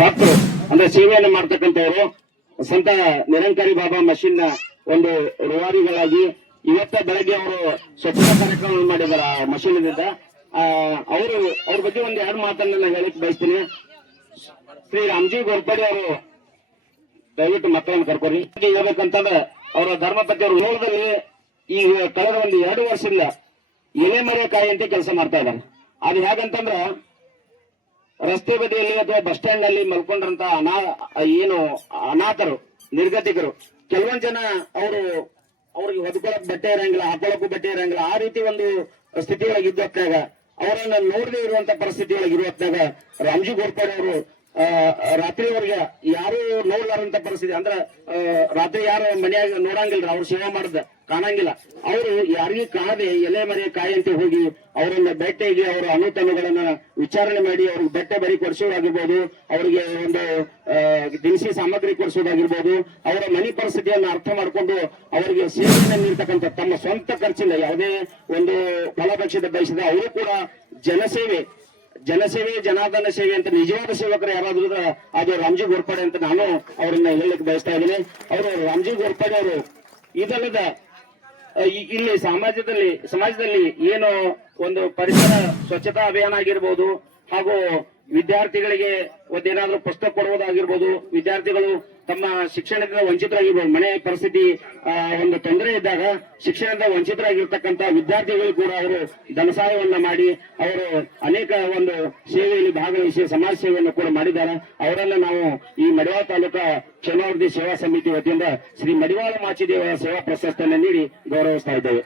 ಭಕ್ತರು ಅಂದ್ರೆ ಸೇವೆಯನ್ನು ಮಾಡ್ತಕ್ಕಂಥವ್ರು ಸಂತ ನಿರಂಕಾರಿ ಬಾಬಾ ಮಷಿನ್ ಒಂದು ರೂವಾರಿಗಳಾಗಿ ಇವತ್ತ ಬೆಳಗ್ಗೆ ಅವರು ಸ್ವಚ್ಛತಾ ಕಾರ್ಯಕ್ರಮ ಮಾಡಿದಾರೆ ಆ ಮಷೀನಿಂದ. ಅವ್ರ ಬಗ್ಗೆ ಒಂದ್ ಎರಡು ಮಾತನ್ನ ನಾನು ಹೇಳಕ್ ಬಯಸ್ತೀನಿ. ಶ್ರೀ ರಾಮ್ಜಿ ಗೋರ್ಪಡೆ ಅವರು ದಯವಿಟ್ಟು ಮಕ್ಕಳನ್ನು ಕರ್ಕೊರಿ. ಹೇಳ್ಬೇಕಂತಂದ್ರೆ ಅವರ ಧರ್ಮಪತಿ ಅವ್ರ ಮೂಲದಲ್ಲಿ ಈಗ ಕಳೆದ ಒಂದು 2 ವರ್ಷದಿಂದ ಎಲೆ ಮರೆ ಕಾಯಿ ಅಂತ ಕೆಲಸ ಮಾಡ್ತಾ ಇದ್ದಾರೆ. ಅದು ಹೇಗಂತಂದ್ರ ರಸ್ತೆ ಬದಿಯಲ್ಲಿ ಅಥವಾ ಬಸ್ ಸ್ಟ್ಯಾಂಡ್ ನಲ್ಲಿ ಮಲ್ಕೊಂಡ್ರಂತ ಅನಾಥರು, ನಿರ್ಗತಿಕರು, ಕೆಲವೊಂದ್ ಜನ ಅವ್ರಿಗೆ ಹೊದ್ಕೊಳಕ್ ಬಟ್ಟೆ ಇರಂಗಿಲ್ಲ, ಹಾಕೊಳಕ್ಕೂ ಬಟ್ಟೆ ಇರಂಗಿಲ್ಲ, ಆ ರೀತಿ ಒಂದು ಸ್ಥಿತಿ ಒಳಗೆ ಇದ್ದು ಹೊತ್ತಾಗ ಅವರನ್ನ ನೋಡದೇ ಇರುವಂತ ಪರಿಸ್ಥಿತಿ ಒಳಗೆ ಇರುವ ಹೊತ್ತಾಗ ರಾಮ್ಜಿ ಗೋರ್ಪಡೆ ಅವರು ರಾತ್ರಿವರೆಗೆ ಯಾರು ನೋಡ್ಲಾರಂತ ಪರಿಸ್ಥಿತಿ ಅಂದ್ರೆ ರಾತ್ರಿ ಯಾರು ಮನೆಯಾಗ ನೋಡಂಗಿಲ್ಲ, ಅವ್ರು ಸೇವೆ ಮಾಡದ ಕಾಣಂಗಿಲ್ಲ. ಅವರು ಯಾರಿಗೂ ಕಾಣದೆ ಎಲೆ ಮರೆ ಕಾಯಿ ಅಂತ ಹೋಗಿ ಅವರನ್ನ ಬೆಟ್ಟೆಗೆ ಅವರ ಅನುತನುಗಳನ್ನ ವಿಚಾರಣೆ ಮಾಡಿ ಅವ್ರಿಗೆ ಬೆಟ್ಟೆ ಬರಿ ಕೊಡಿಸೋದಾಗಿರ್ಬೋದು, ಅವರಿಗೆ ಒಂದು ದಿನಸಿ ಸಾಮಗ್ರಿ ಕೊಡಿಸೋದಾಗಿರ್ಬೋದು, ಅವರ ಮನೆ ಪರಿಸ್ಥಿತಿಯನ್ನು ಅರ್ಥ ಮಾಡಿಕೊಂಡು ಅವರಿಗೆ ಸೇವೆಯನ್ನು ನೀಡ್ತಕ್ಕಂಥ ತಮ್ಮ ಸ್ವಂತ ಖರ್ಚಿಲ್ಲ ಯಾವುದೇ ಒಂದು ಫಲಭಕ್ಷದ ಬಯಸಿದ ಅವರು ಕೂಡ ಜನಸೇವೆ ಜನಾರ್ದನ ಸೇವೆ ಅಂತ ನಿಜವಾದ ಸೇವಕರು ಯಾರಾದ್ರೂ ಅದು ರಾಮ್ಜಿ ಗೋರ್ಪಡೆ ಅಂತ ನಾನು ಅವರನ್ನ ಹೇಳಲಿಕ್ಕೆ ಬಯಸ್ತಾ ಇದ್ದೀನಿ. ಅವರು ರಾಮ್ಜಿ ಗೋರ್ಪಡೆ ಅವರು ಇದಲ್ಲದ ಇಲ್ಲಿ ಸಮಾಜದಲ್ಲಿ ಏನು ಒಂದು ಪರಿಸರ ಸ್ವಚ್ಛತಾ ಅಭಿಯಾನ ಆಗಿರ್ಬೋದು, ಹಾಗೂ ವಿದ್ಯಾರ್ಥಿಗಳಿಗೆ ಒಂದೇನಾದ್ರೂ ಪುಸ್ತಕ ಕೊಡುವುದಾಗಿರ್ಬೋದು, ವಿದ್ಯಾರ್ಥಿಗಳು ತಮ್ಮ ಶಿಕ್ಷಣದಿಂದ ವಂಚಿತರಾಗಿರ್ಬೋದು, ಮನೆ ಪರಿಸ್ಥಿತಿ ಒಂದು ತೊಂದರೆ ಇದ್ದಾಗ ಶಿಕ್ಷಣದಿಂದ ವಂಚಿತರಾಗಿರ್ತಕ್ಕಂಥ ವಿದ್ಯಾರ್ಥಿಗಳು ಕೂಡ ಅವರು ಧನ ಸಹಾಯವನ್ನ ಮಾಡಿ ಅವರು ಅನೇಕ ಒಂದು ಸೇವೆಯಲ್ಲಿ ಭಾಗವಹಿಸಿ ಸಮಾಜ ಸೇವೆಯನ್ನು ಕೂಡ ಮಾಡಿದ್ದಾರೆ. ಅವರೆಲ್ಲ ನಾವು ಈ ಮಡಿವಾಳ ತಾಲೂಕಾ ಕ್ಷೇಮಾಭಿವೃದ್ಧಿ ಸೇವಾ ಸಮಿತಿ ವತಿಯಿಂದ ಶ್ರೀ ಮಡಿವಾಳ ಮಾಚಿದೇವ ಸೇವಾ ಪ್ರಶಸ್ತಿಯನ್ನು ನೀಡಿ ಗೌರವಿಸ್ತಾ ಇದ್ದೇವೆ.